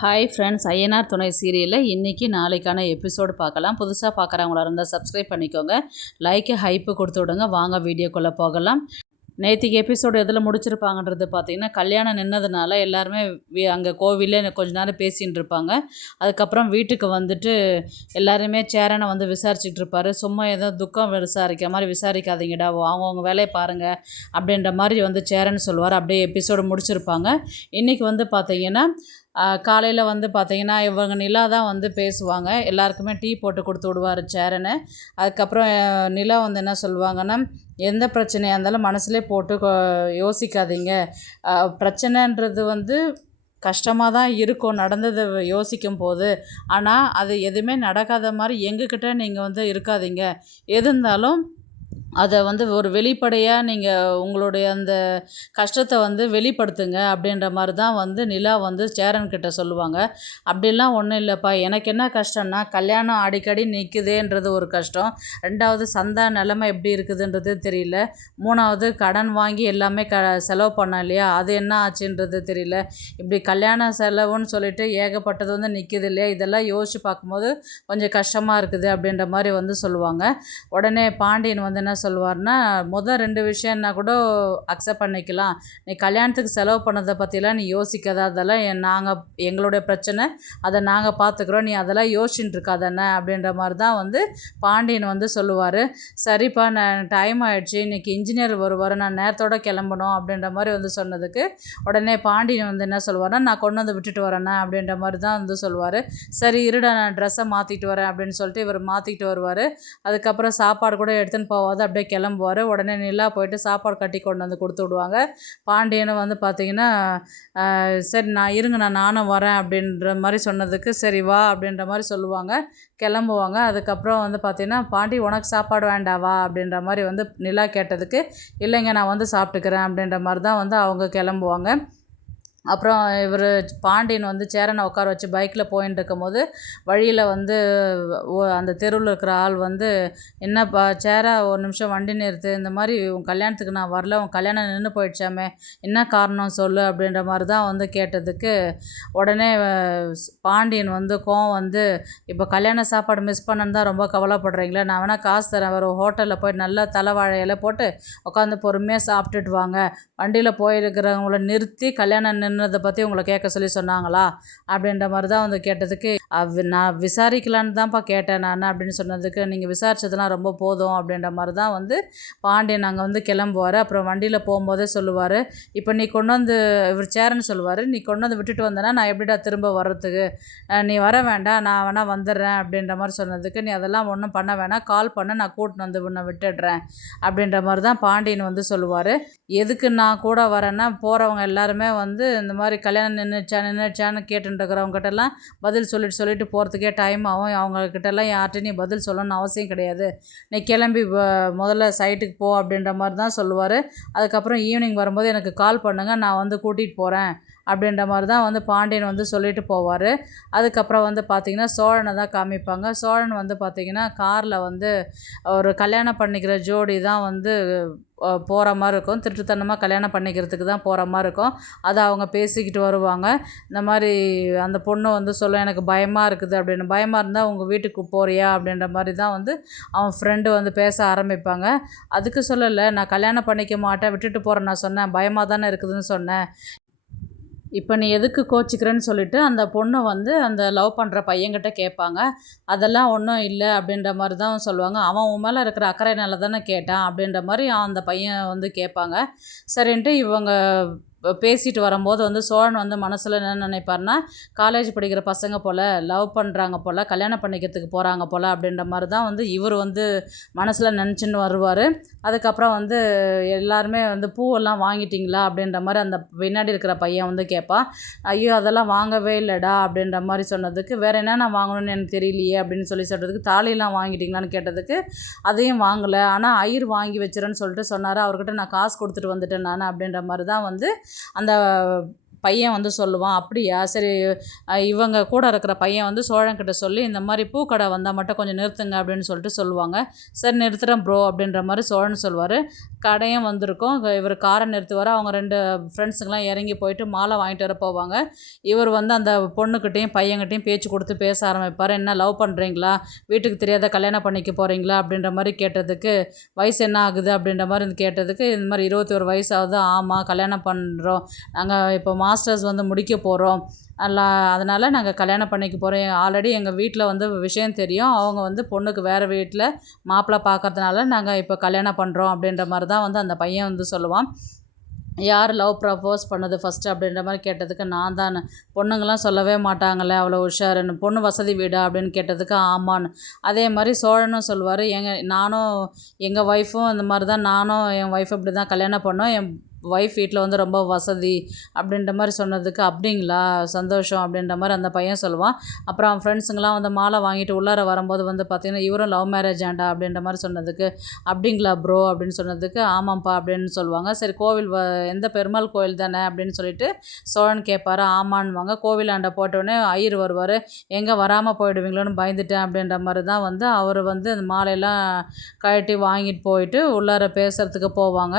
Hi friends, Ayyanar துணை சீரியலில் இன்றைக்கி நாளைக்கான எபிசோடு பார்க்கலாம். புதுசாக பார்க்குறவங்களா இருந்தால் சப்ஸ்கிரைப் பண்ணிக்கோங்க, லைக்கு ஹைப்பு கொடுத்து விடுங்க. வாங்க வீடியோக்குள்ளே போகலாம். நேற்றுக்கு எபிசோடு எதில் முடிச்சிருப்பாங்கன்றது பார்த்திங்கன்னா, கல்யாணம் நின்னதுனால எல்லாருமே அங்கே கோவிலே கொஞ்ச நேரம் பேசின்னு இருப்பாங்க. அதுக்கப்புறம் வீட்டுக்கு வந்துட்டு எல்லாருமே சேரனை வந்து விசாரிச்சுட்டு இருப்பார். சும்மா ஏதோ துக்கம் விசாரிக்கிற மாதிரி விசாரிக்காதீங்கடா, அவங்கவுங்க வேலையை பாருங்கள் அப்படின்ற மாதிரி வந்து சேரன் சொல்லுவார். அப்படியே எபிசோடு முடிச்சிருப்பாங்க. இன்றைக்கி வந்து பார்த்திங்கன்னா காலையில் வந்து பார்த்திங்கன்னா இவங்க நிலா தான் வந்து பேசுவாங்க. எல்லாருக்குமே டீ போட்டு கொடுத்து விடுவார் சேரனை. அதுக்கப்புறம் நிலா வந்து என்ன சொல்லுவாங்கன்னா, எந்த பிரச்சனையாக இருந்தாலும் மனசுலே போட்டு யோசிக்காதீங்க. பிரச்சனைன்றது வந்து கஷ்டமாக தான் இருக்கும் நடந்ததை யோசிக்கும் போது. ஆனால் அது எதுவுமே நடக்காத மாதிரி எங்ககிட்ட நீங்கள் வந்து இருக்காதீங்க. எது இருந்தாலும் அதை வந்து ஒரு வெளிப்படையாக நீங்கள் உங்களுடைய அந்த கஷ்டத்தை வந்து வெளிப்படுத்துங்க அப்படின்ற மாதிரி தான் வந்து நிலா வந்து சேரன்கிட்ட சொல்லுவாங்க. அப்படிலாம் ஒன்றும் இல்லைப்பா, எனக்கு என்ன கஷ்டம்னா கல்யாணம் அடிக்கடி நிற்குதுன்றது ஒரு கஷ்டம். ரெண்டாவது சந்தா நிலைமை எப்படி இருக்குதுன்றது தெரியல. மூணாவது கடன் வாங்கி எல்லாமே செலவு பண்ணோம் இல்லையா, அது என்ன ஆச்சுன்றது தெரியல. இப்படி கல்யாண செலவுன்னு சொல்லிட்டு ஏகப்பட்டது வந்து நிற்குது இல்லையா, இதெல்லாம் யோசித்து பார்க்கும்போது கொஞ்சம் கஷ்டமாக இருக்குது அப்படின்ற மாதிரி வந்து சொல்லுவாங்க. உடனே பாண்டியன் வந்து என்ன சொல்லுவார்னா, முதல் 2 விஷயம்னா கூட அக்செப்ட் பண்ணிக்கலாம். நீ கல்யாணத்துக்கு செலவு பண்ணதை பற்றிலாம் நீ யோசிக்காத, அதெல்லாம் எங்களுடைய பிரச்சனை, அதை நாங்கள் பார்த்துக்குறோம், நீ அதெல்லாம் யோசிச்சுட்டு இருக்காதானே அப்படின்ற மாதிரி தான் வந்து பாண்டியன் வந்து சொல்லுவார். சரிப்பா, நான் டைம் ஆகிடுச்சு, இன்றைக்கி இன்ஜினியர் வருவார், நான் நேரத்தோடு கிளம்பணும் அப்படின்ற மாதிரி வந்து சொன்னதுக்கு உடனே பாண்டியன் வந்து என்ன சொல்லுவார்னா, நான் கொண்டு வந்து விட்டுட்டு வரேண்ணா அப்படின்ற மாதிரி தான் வந்து சொல்லுவார். சரி இருடா, நான் ட்ரெஸ்ஸை மாற்றிட்டு வரேன் அப்படின்னு சொல்லிட்டு இவர் மாற்றிக்கிட்டு வருவார். அதுக்கப்புறம் சாப்பாடு கூட எடுத்துன்னு போவாது, அப்படியே கிளம்புவார். உடனே நிலா போயிட்டு சாப்பாடு கட்டி கொண்டு வந்து கொடுத்து விடுவாங்க. பாண்டியனும் வந்து பார்த்திங்கன்னா, சரி நானும் வரேன் அப்படின்ற மாதிரி சொன்னதுக்கு சரி வா அப்படின்ற மாதிரி சொல்லுவாங்க. கிளம்புவாங்க. அதுக்கப்புறம் வந்து பார்த்திங்கன்னா, பாண்டி உனக்கு சாப்பாடு வேண்டாவா அப்படின்ற மாதிரி வந்து நிலா கேட்டதுக்கு, இல்லைங்க நான் வந்து சாப்பிட்டுக்கிறேன் அப்படின்ற மாதிரி தான் வந்து அவங்க கிளம்புவாங்க. அப்புறம் இவர் பாண்டியன் வந்து சேரனை உட்கார வச்சு பைக்கில் போயின்னு இருக்கும்போது வழியில் வந்து அந்த தெருவில் இருக்கிற ஆள் வந்து, என்னப்பா சேரா ஒரு நிமிஷம் வண்டி நிறுத்து, இந்த மாதிரி உன் கல்யாணத்துக்கு நான் வரல, உன் கல்யாணம் நின்று போயிடுச்சாமே, என்ன காரணம் சொல்லு அப்படின்ற மாதிரி தான் வந்து கேட்டதுக்கு உடனே பாண்டியன் வந்து கோவம் வந்து, இப்போ கல்யாண சாப்பாடு மிஸ் பண்ணன்னு தான் ரொம்ப கவலைப்படுறீங்களா, நான் வேணால் காசு தரேன், ஒரு ஹோட்டலில் போய் நல்லா தலைவாழை இலை போட்டு உட்காந்து பொறுமையாக சாப்பிட்டுட்டு வாங்க, வண்டியில் போயிருக்கிறவங்கள நிறுத்தி கல்யாணம் நின்றதை பற்றி உங்களை கேட்க சொல்லி சொன்னாங்களா அப்படின்ற மாதிரி தான் வந்து கேட்டதுக்கு, நான் விசாரிக்கலான்னு தான்ப்பா கேட்டேன் நான் அப்படின்னு சொன்னதுக்கு, நீங்கள் விசாரித்ததெல்லாம் ரொம்ப போதும் அப்படின்ற மாதிரி தான் வந்து பாண்டியன் அங்கே வந்து கிளம்புவார். அப்புறம் வண்டியில் போகும்போதே சொல்லுவார், இப்போ நீ கொண்டு வந்து, இவர் சேரன்னு சொல்லுவார், நீ கொண்டு வந்து விட்டுட்டு வந்தேன்னா நான் எப்படிடா திரும்ப வர்றதுக்கு, நீ வர வேண்டாம், நான் வேணால் வந்துடுறேன் அப்படின்ற மாதிரி சொன்னதுக்கு, நீ அதெல்லாம் ஒன்றும் பண்ண வேணாம், கால் பண்ண, நான் கூட்டின்னு வந்து உன்னை விட்டுடுறேன் அப்படின்ற மாதிரி தான் பாண்டியன் வந்து சொல்லுவார். எதுக்கு நான் கூட வரேன்னா, போகிறவங்க எல்லாருமே வந்து இந்த மாதிரி கல்யாணம் நின்றுச்சான்னு கேட்டுருக்கிறவங்ககிட்டலாம் பதில் சொல்லிட்டு போகிறதுக்கே டைம் ஆகும். அவங்கக்கிட்டலாம் யார்கிட்டையும் நீ பதில் சொல்லணும்னு அவசியம் கிடையாது, நீ கிளம்பி முதல்ல சைட்டுக்கு போ அப்படின்ற மாதிரி தான் சொல்லுவார். அதுக்கப்புறம் ஈவினிங் வரும்போது எனக்கு கால் பண்ணுங்கள், நான் வந்து கூட்டிகிட்டு போகிறேன் அப்படின்ற மாதிரி தான் வந்து பாண்டியன் வந்து சொல்லிட்டு போவார். அதுக்கப்புறம் வந்து பார்த்திங்கன்னா சோழனை தான் காமிப்பாங்க. சோழன் வந்து பார்த்திங்கன்னா காரில் வந்து ஒரு கல்யாணம் பண்ணிக்கிற ஜோடி தான் வந்து போகிற மாதிரி இருக்கும். திருட்டுத்தனமாக கல்யாணம் பண்ணிக்கிறதுக்கு தான் போகிற மாதிரி இருக்கும். அதை அவங்க பேசிக்கிட்டு வருவாங்க. இந்த மாதிரி அந்த பொண்ணு வந்து சொல்லும், எனக்கு பயமாக இருக்குது அப்படின்னு. பயமாக இருந்தால் உங்கள் வீட்டுக்கு போகிறியா அப்படின்ற மாதிரி தான் வந்து அவன் ஃப்ரெண்டு வந்து பேச ஆரம்பிப்பாங்க. அதுக்கு சொல்லலை, நான் கல்யாணம் பண்ணிக்க மாட்டேன், விட்டுட்டு போகிறேன் நான் சொன்னேன், பயமாக தானே இருக்குதுன்னு சொன்னேன், இப்போ நீ எதுக்கு கோச்சிக்கிறேன்னு சொல்லிட்டு அந்த பொண்ணு வந்து அந்த லவ் பண்ணுற பையன்கிட்ட கேட்பாங்க. அதெல்லாம் ஒன்றும் இல்லை அப்படின்ற மாதிரி தான் சொல்லுவாங்க. அவன் உன் மேலே இருக்கிற அக்கறையினால தானே கேட்டான் அப்படின்ற மாதிரி அந்த பையன் வந்து கேட்பாங்க. சரின்ட்டு இவங்க பேசிட்டு வரும்போது வந்து சோழன் வந்து மனசில் என்ன நினைப்பார்னா, காலேஜ் படிக்கிற பசங்க போல் லவ் பண்ணுறாங்க போல், கல்யாணம் பண்ணிக்கிறதுக்கு போகிறாங்க போல் அப்படின்ற மாதிரி தான் வந்து இவர் வந்து மனசில் நினச்சின்னு வருவார். அதுக்கப்புறம் வந்து எல்லாருமே வந்து பூவெல்லாம் வாங்கிட்டிங்களா அப்படின்ற மாதிரி அந்த பின்னாடி இருக்கிற பையன் வந்து கேட்பான். ஐயோ அதெல்லாம் வாங்கவே இல்லைடா அப்படின்ற மாதிரி சொன்னதுக்கு, வேறு என்னென்ன வாங்கணும்னு எனக்கு தெரியலையே அப்படின்னு சொல்கிறதுக்கு, தாலியெல்லாம் வாங்கிட்டிங்களான்னு கேட்டதுக்கு அதையும் வாங்கலை, ஆனால் ஐயர் வாங்கி வச்சுருன்னு சொல்லிட்டு சொன்னார், அவர்கிட்ட நான் காசு கொடுத்துட்டு வந்துட்டேன் நான் அப்படின்ற மாதிரி தான் வந்து அந்த பையன் வந்து சொல்லுவான். அப்படியா சரி. இவங்க கூட இருக்கிற பையன் வந்து சோழன்கிட்ட சொல்லி இந்த மாதிரி பூக்கடை வந்தால் மட்டும் கொஞ்சம் நிறுத்துங்க அப்படின்னு சொல்லிட்டு சொல்லுவாங்க. சரி நிறுத்துகிறேன் ப்ரோ அப்படின்ற மாதிரி சோழன் சொல்லுவார். கடையும் வந்திருக்கும். இவர் காரை நிறுத்துவார். அவங்க 2 ஃப்ரெண்ட்ஸுங்கெலாம் இறங்கி போயிட்டு மாலை வாங்கிட்டு வர போவாங்க. இவர் வந்து அந்த பொண்ணுக்கிட்டையும் பையன்கிட்டையும் பேச்சு கொடுத்து பேச ஆரம்பிப்பார். என்ன லவ் பண்ணுறீங்களா, வீட்டுக்கு தெரியாத கல்யாணம் பண்ணிக்க போகிறீங்களா அப்படின்ற மாதிரி கேட்டதுக்கு, வயசு என்ன ஆகுது அப்படின்ற மாதிரி கேட்டதுக்கு, இந்த மாதிரி 21 வயசு ஆகுது. ஆமாம் கல்யாணம் பண்ணுறோம், நாங்கள் இப்போ மாஸ்டர்ஸ் வந்து முடிக்க போகிறோம், அதனால் நாங்கள் கல்யாணம் பண்ணிக்க போகிறோம். ஆல்ரெடி எங்கள் வீட்டில் வந்து விஷயம் தெரியும், அவங்க வந்து பொண்ணுக்கு வேறு வீட்டில் மாப்பிள்ளை பார்க்கறதுனால நாங்கள் இப்போ கல்யாணம் பண்ணுறோம் அப்படின்ற மாதிரி தான் வந்து அந்த பையன் வந்து சொல்லுவான். யார் லவ் ப்ரப்போஸ் பண்ணது ஃபஸ்ட்டு அப்படின்ற மாதிரி கேட்டதுக்கு, நான் தான். பொண்ணுங்களாம் சொல்லவே மாட்டாங்களே அவ்வளோ உஷாருன்னு. பொண்ணு வசதி வீடா அப்படின்னு கேட்டதுக்கு ஆமான்னு. அதே மாதிரி சோழனும் சொல்லுவார், நானும் எங்கள் ஒய்ஃபும் இந்த மாதிரி தான், நானும் என் ஒய்ஃப் இப்படி தான் கல்யாணம் பண்ணோம், என் ஒய்ஃப் வீட்டில் வந்து ரொம்ப வசதி அப்படின்ற மாதிரி சொன்னதுக்கு, அப்படிங்களா சந்தோஷம் அப்படின்ற மாதிரி அந்த பையன் சொல்லுவான். அப்புறம் அவன் ஃப்ரெண்ட்ஸுங்கெலாம் வந்து மாலை வாங்கிட்டு உள்ளார வரும்போது வந்து பார்த்திங்கன்னா, இவரும் லவ் மேரேஜ் ஆண்டா அப்படின்ற மாதிரி சொன்னதுக்கு, அப்படிங்களா ப்ரோ அப்படின்னு சொன்னதுக்கு, ஆமாம்ப்பா அப்படின்னு சொல்லுவாங்க. சரி கோவில் எந்த பெருமாள் கோவில் தானே அப்படின்னு சொல்லிட்டு சோழன் கேட்பார். ஆமான்வாங்க. கோவிலாண்ட போட்டோடனே ஐயர் வருவார். எங்கே வராமல் போயிடுவீங்களோன்னு பயந்துட்டேன் அப்படின்ற மாதிரி தான் வந்து அவர் வந்து அந்த மாலையெல்லாம் கழட்டி வாங்கிட்டு போயிட்டு உள்ளார பேசுகிறதுக்கு போவாங்க.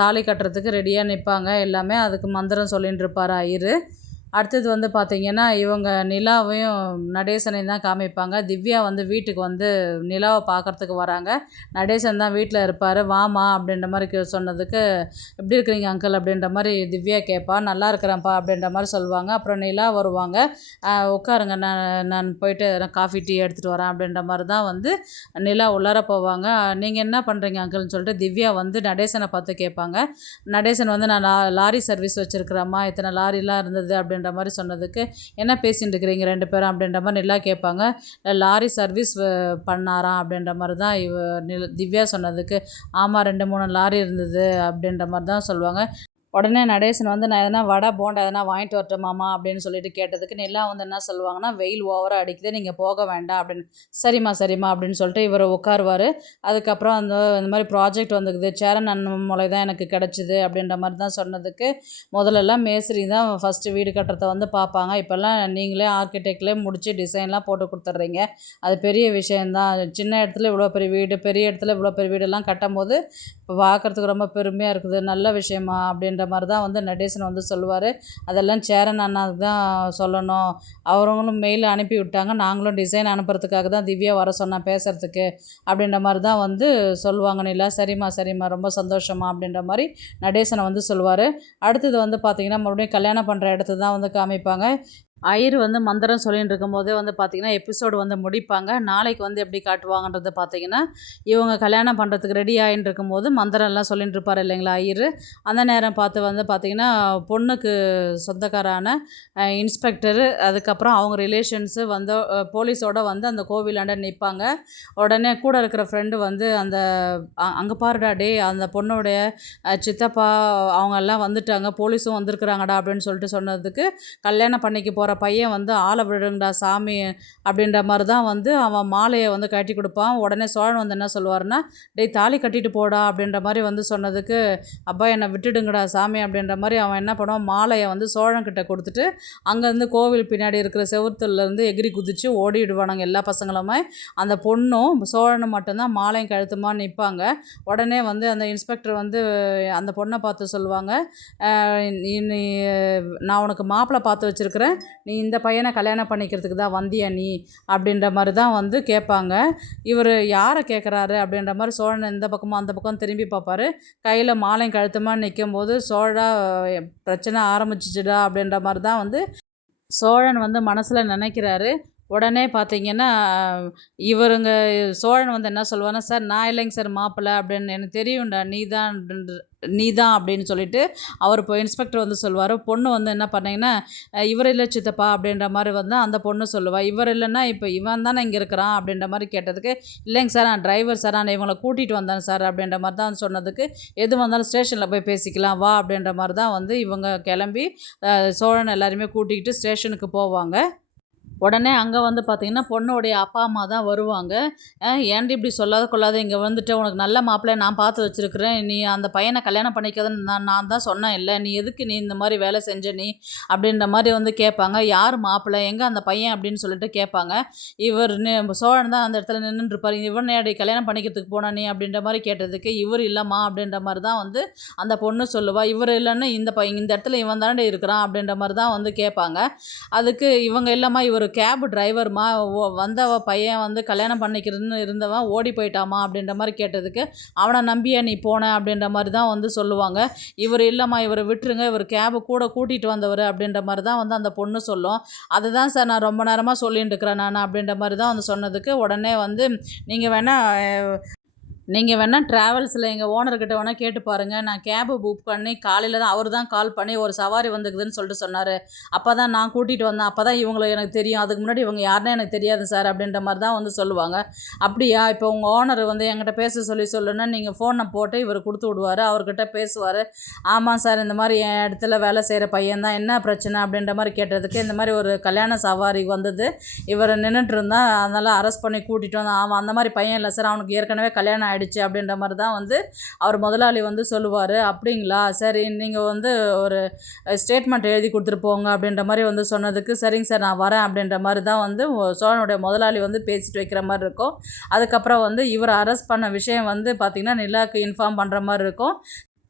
தாலி கட்டுறதுக்கு ரெடியாக நிற்பாங்க எல்லாமே. அதுக்கு மந்திரம் சொல்லின்னு இருப்பார் ஐயர். அடுத்தது வந்து பார்த்திங்கன்னா, இவங்க நிலாவையும் நடேசனையும் தான் காமிப்பாங்க. திவ்யா வந்து வீட்டுக்கு வந்து நிலாவை பார்க்குறதுக்கு வராங்க. நடேசன் தான் வீட்டில் இருப்பார். வாமா அப்படின்ற மாதிரி சொன்னதுக்கு, எப்படி இருக்கிறீங்க அங்கிள் அப்படின்ற மாதிரி திவ்யா கேட்பா. நல்லா இருக்கிறேன்ப்பா அப்படின்ற மாதிரி சொல்லுவாங்க. அப்புறம் நிலா வருவாங்க. உட்காருங்க, நான் போயிட்டு காஃபி டீ எடுத்துகிட்டு வரேன் அப்படின்ற மாதிரி தான் வந்து நிலா உள்ளார போவாங்க. நீங்கள் என்ன பண்ணுறீங்க அங்கிள்னு சொல்லிட்டு திவ்யா வந்து நடேசனை பார்த்து கேட்பாங்க. நடேசன் வந்து, நான் லாரி சர்வீஸ் வச்சுருக்கிறேம்மா, இத்தனை லாரிலாம் இருந்தது அப்படின்ற மாதிரி சொன்னதுக்கு, என்ன பேசிட்டு இருக்கிறீங்க 2 பேரும் அப்படின்ற மாதிரி நிலா கேட்பாங்க. லாரி சர்வீஸ் பண்ணாராம் அப்படின்ற மாதிரி தான் திவ்யா சொன்னதுக்கு, ஆமாம் 2-3 லாரி இருந்தது அப்படின்ற மாதிரி தான் சொல்லுவாங்க. உடனே நடேசன் வந்து, நான் எதனா வடை போண்டா எதனா வாங்கிட்டு வரட்டுமாம்மா அப்படின்னு சொல்லிட்டு கேட்டதுக்கு, நிலா வந்து என்ன சொல்லுவாங்கன்னா, வெயில் ஓவராக அடிக்குது, நீங்கள் போக வேண்டாம் அப்படின்னு. சரிம்மா அப்படின்னு சொல்லிட்டு இவர் உட்காருவார். அதுக்கப்புறம் இந்த மாதிரி ப்ராஜெக்ட் வந்துக்குது, சேரன் அண்ணன் மூலை தான் எனக்கு கிடச்சிது அப்படின்ற மாதிரி தான் சொன்னதுக்கு, முதல்லலாம் மேஸ்திரி தான் ஃபஸ்ட்டு வீடு கட்டுறத வந்து பார்ப்பாங்க, இப்போல்லாம் நீங்களே ஆர்கிடெக்ட்லேயே முடித்து டிசைன்லாம் போட்டு கொடுத்துட்றீங்க, அது பெரிய விஷயந்தான். சின்ன இடத்துல இவ்வளோ பெரிய வீடு, பெரிய இடத்துல இவ்வளோ பெரிய வீடெல்லாம் கட்டும் போது இப்போ பார்க்குறதுக்கு ரொம்ப பெருமையாக இருக்குது, நல்ல விஷயமா அப்படின்ற மாதிரி தான் வந்து நடேசன் வந்து சொல்லுவார். அதெல்லாம் சேரன் அண்ணாவுக்கு தான் சொல்லணும், அவங்களும் மெயில் அனுப்பி விட்டாங்க, நாங்களும் டிசைன் அனுப்புறதுக்காக தான் திவ்யா வர சொன்னேன் பேசுகிறதுக்கு அப்படின்ற மாதிரி தான் வந்து சொல்லுவாங்க நிலா. சரிம்மா ரொம்ப சந்தோஷமா அப்படின்ற மாதிரி நடேசனை வந்து சொல்லுவார். அடுத்தது வந்து பார்த்திங்கன்னா, மறுபடியும் கல்யாணம் பண்ணுற இடத்த தான் வந்து காமிப்பாங்க. ஐயர் வந்து மந்திரம் சொல்லின்னு இருக்கும்போதே வந்து பார்த்திங்கன்னா எபிசோடு வந்து முடிப்பாங்க. நாளைக்கு வந்து எப்படி காட்டுவாங்கன்றது பார்த்திங்கன்னா, இவங்க கல்யாணம் பண்ணுறதுக்கு ரெடி ஆகின்னு இருக்கும்போது மந்திரம் எல்லாம் சொல்லின்னு இருப்பார் இல்லைங்களா ஐயர். அந்த நேரம் பார்த்து வந்து பார்த்திங்கன்னா, பொண்ணுக்கு சொந்தக்காரான இன்ஸ்பெக்டரு, அதுக்கப்புறம் அவங்க ரிலேஷன்ஸு வந்து போலீஸோடு வந்து அந்த கோவிலாண்ட நிற்பாங்க. உடனே கூட இருக்கிற ஃப்ரெண்டு வந்து அங்கே பாருடா டே, அந்த பொண்ணுடைய சித்தப்பா அவங்க எல்லாம் வந்துட்டாங்க, போலீஸும் வந்திருக்குறாங்கடா அப்படின்னு சொல்லிட்டு சொன்னதுக்கு, கல்யாணம் பண்ணிக்க போகிற பையன் வந்து ஆளை விடுங்கடா சாமி அப்படின்ற மாதிரி தான் வந்து அவன் மாலையை வந்து கட்டி கொடுப்பான். உடனே சோழன் வந்து என்ன சொல்லுவார்னா, டேய் தாலி கட்டிட்டு போடா அப்படின்ற மாதிரி வந்து சொன்னதுக்கு, அப்பா என்னை விட்டுடுங்கடா சாமி அப்படின்ற மாதிரி அவன் என்ன பண்ணுவான், மாலையை வந்து சோழன்கிட்ட கொடுத்துட்டு அங்கேருந்து கோவில் பின்னாடி இருக்கிற செவுத்துலேருந்து எகிரி குதித்து ஓடிடுவானுங்க எல்லா பசங்களுமே. அந்த பொண்ணும் சோழனும் மட்டும்தான் மாலையும் கழுத்துமா நிற்பாங்க. உடனே வந்து அந்த இன்ஸ்பெக்டர் வந்து அந்த பொண்ணை பார்த்து சொல்லுவாங்க, நீ நான் உனக்கு மாப்பிள்ளை பார்த்து வச்சுருக்கிறேன், நீ இந்த பையனை கல்யாணம் பண்ணிக்கிறதுக்கு தான் வந்தியா நீ அப்படின்ற மாதிரி தான் வந்து கேட்பாங்க. இவர் யாரை கேட்குறாரு அப்படின்ற மாதிரி சோழன் இந்த பக்கமும் அந்த பக்கம் திரும்பி பார்ப்பார். கையில் மாலையும் கழுத்துமா நிற்கும் போது, சோழா பிரச்சனை ஆரம்பிச்சிச்சுடா அப்படின்ற மாதிரி தான் வந்து சோழன் வந்து மனசில் நினைக்கிறாரு. உடனே பார்த்தீங்கன்னா, இவருங்க சோழன் வந்து என்ன சொல்லுவாருன்னா, சார் நான் இல்லைங்க சார் மாப்பிள்ளை அப்படின்னு, எனக்கு தெரியும்டா நீ தான் அப்படின்னு சொல்லிட்டு அவர் இப்போ இன்ஸ்பெக்டர் வந்து சொல்லுவார். பொண்ணு வந்து என்ன பண்ணீங்கன்னா, இவர் இல்லை சித்தப்பா அப்படின்ற மாதிரி வந்து அந்த பொண்ணு சொல்லுவாள். இவர் இல்லைன்னா இப்போ இவன் தானே இங்கே இருக்கிறான் அப்படின்ற மாதிரி கேட்டதுக்கு, இல்லைங்க சார் நான் டிரைவர் சார், நான் இவங்களை கூட்டிகிட்டு வந்தேன் சார் அப்படின்ற மாதிரி தான் சொன்னதுக்கு, எது வந்தாலும் ஸ்டேஷனில் போய் பேசிக்கலாம் வா அப்படின்ற மாதிரி தான் வந்து இவங்க கிளம்பி சோழன் எல்லாருமே கூட்டிகிட்டு ஸ்டேஷனுக்கு போவாங்க. உடனே அங்கே வந்து பார்த்திங்கன்னா பொண்ணுடைய அப்பா அம்மா தான் வருவாங்க. ஏன்டி இப்படி சொல்லாத கொள்ளாத இங்கே வந்துட்டு, உனக்கு நல்ல மாப்பிள்ளைய நான் பார்த்து வச்சுருக்கிறேன், நீ அந்த பையனை கல்யாணம் பண்ணிக்காதன்னு நான் தான் சொன்னேன் இல்லை, நீ எதுக்கு நீ இந்த மாதிரி வேலை செஞ்ச நீ அப்படின்ற மாதிரி வந்து கேட்பாங்க. யார் மாப்பிள்ளை, எங்கே அந்த பையன் அப்படின்னு சொல்லிட்டு கேட்பாங்க. இவர் சோழன் தான் அந்த இடத்துல நின்றுருப்பார். இவனையாடி கல்யாணம் பண்ணிக்கிறதுக்கு போனா நீ அப்படின்ற மாதிரி கேட்டதுக்கு, இவர் இல்லைம்மா அப்படின்ற மாதிரி தான் வந்து அந்த பொண்ணு சொல்லுவா. இவர் இல்லைன்னு இந்த இடத்துல இவன் தானே இருக்கிறான் அப்படின்ற மாதிரி தான் வந்து கேட்பாங்க. அதுக்கு இவங்க இல்லைம்மா, இவர் கேப் டிரைவர்மா, வந்த பையன் வந்து கல்யாணம் பண்ணிக்கிறதுன்னு இருந்தவன் ஓடி போயிட்டாமா அப்படின்ற மாதிரி கேட்டதுக்கு, அவனை நம்பியா நீ போன அப்படின்ற மாதிரி தான் வந்து சொல்லுவாங்க. இவர் இல்லைம்மா, இவரை விட்டுருங்க, இவர் கேபு கூட கூட்டிகிட்டு வந்தவர் அப்படின்ற மாதிரி தான் வந்து அந்த பொண்ணு சொல்லும். அதுதான் சார் நான் ரொம்ப நேரமாக சொல்லிட்டு இருக்கிறேன் நான் அப்படின்ற மாதிரி தான் வந்து சொன்னதுக்கு, உடனே வந்து நீங்கள் வேணால் ட்ராவல்ஸில் எங்கள் ஓனர்கிட்ட வேணால் கேட்டு பாருங்கள், நான் கேபு புக் பண்ணி காலையில் தான் அவர் தான் கால் பண்ணி ஒரு சவாரி வந்துக்குதுன்னு சொல்லிட்டு சொன்னார். அப்போ தான் நான் கூட்டிகிட்டு வந்தேன், அப்போ தான் இவங்களை எனக்கு தெரியும், அதுக்கு முன்னாடி இவங்க யாருன்னு எனக்கு தெரியாது சார் அப்படின்ற மாதிரி தான் வந்து சொல்லுவாங்க. அப்படியா, இப்போ உங்கள் ஓனர் வந்து என்கிட்ட பேச சொல்லுன்னா நீங்கள் ஃபோனை போட்டு இவர் கொடுத்து விடுவார், அவர்கிட்ட பேசுவார். ஆமாம் சார், இந்த மாதிரி என் இடத்துல வேலை செய்கிற பையன் தான், என்ன பிரச்சனை அப்படின்ற மாதிரி கேட்டதுக்கு, இந்த மாதிரி ஒரு கல்யாண சவாரி வந்தது, இவர் நின்றுட்டு இருந்தால் அதனால் அரெஸ்ட் பண்ணி கூட்டிகிட்டு வந்தேன். அவன் அந்த மாதிரி பையன் இல்லை சார், அவனுக்கு ஏற்கனவே கல்யாணம் ஆகிடுச்சு அப்படின்ற மாதிரி தான் வந்து அவர் முதலாளி வந்து சொல்லுவார். அப்படிங்களா, சரி நீங்கள் வந்து ஒரு ஸ்டேட்மெண்ட் எழுதி கொடுத்துட்டு போங்க அப்படின்ற மாதிரி வந்து சொன்னதுக்கு, சரிங்க சார் நான் வரேன் அப்படின்ற மாதிரி தான் வந்து சோழனுடைய முதலாளி வந்து பேசிட்டு வைக்கிற மாதிரி இருக்கும். அதுக்கப்புறம் வந்து இவர் அரெஸ்ட் பண்ண விஷயம் வந்து பார்த்திங்கன்னா நிலாவுக்கு இன்ஃபார்ம் பண்ணுற மாதிரி இருக்கும்.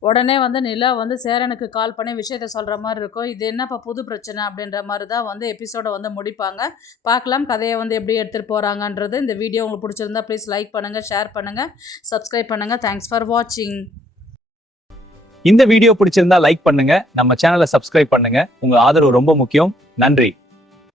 உடனே வந்து நிலா வந்து சேரனுக்கு கால் பண்ணி விஷயத்த சொல்கிற மாதிரி இருக்கும். இது என்னப்பா புது பிரச்சனை அப்படின்ற மாதிரி தான் வந்து எபிசோடை வந்து முடிப்பாங்க. பார்க்கலாம் கதையை வந்து எப்படி எடுத்துகிட்டு போகிறாங்கன்றது. இந்த வீடியோ உங்களுக்கு பிடிச்சிருந்தா ப்ளீஸ் லைக் பண்ணுங்கள், ஷேர் பண்ணுங்கள், சப்ஸ்கிரைப் பண்ணுங்கள். தேங்க்ஸ் ஃபார் வாட்சிங். இந்த வீடியோ பிடிச்சிருந்தா லைக் பண்ணுங்க, நம்ம சேனலை சப்ஸ்கிரைப் பண்ணுங்க. உங்க ஆதரவு ரொம்ப முக்கியம். நன்றி.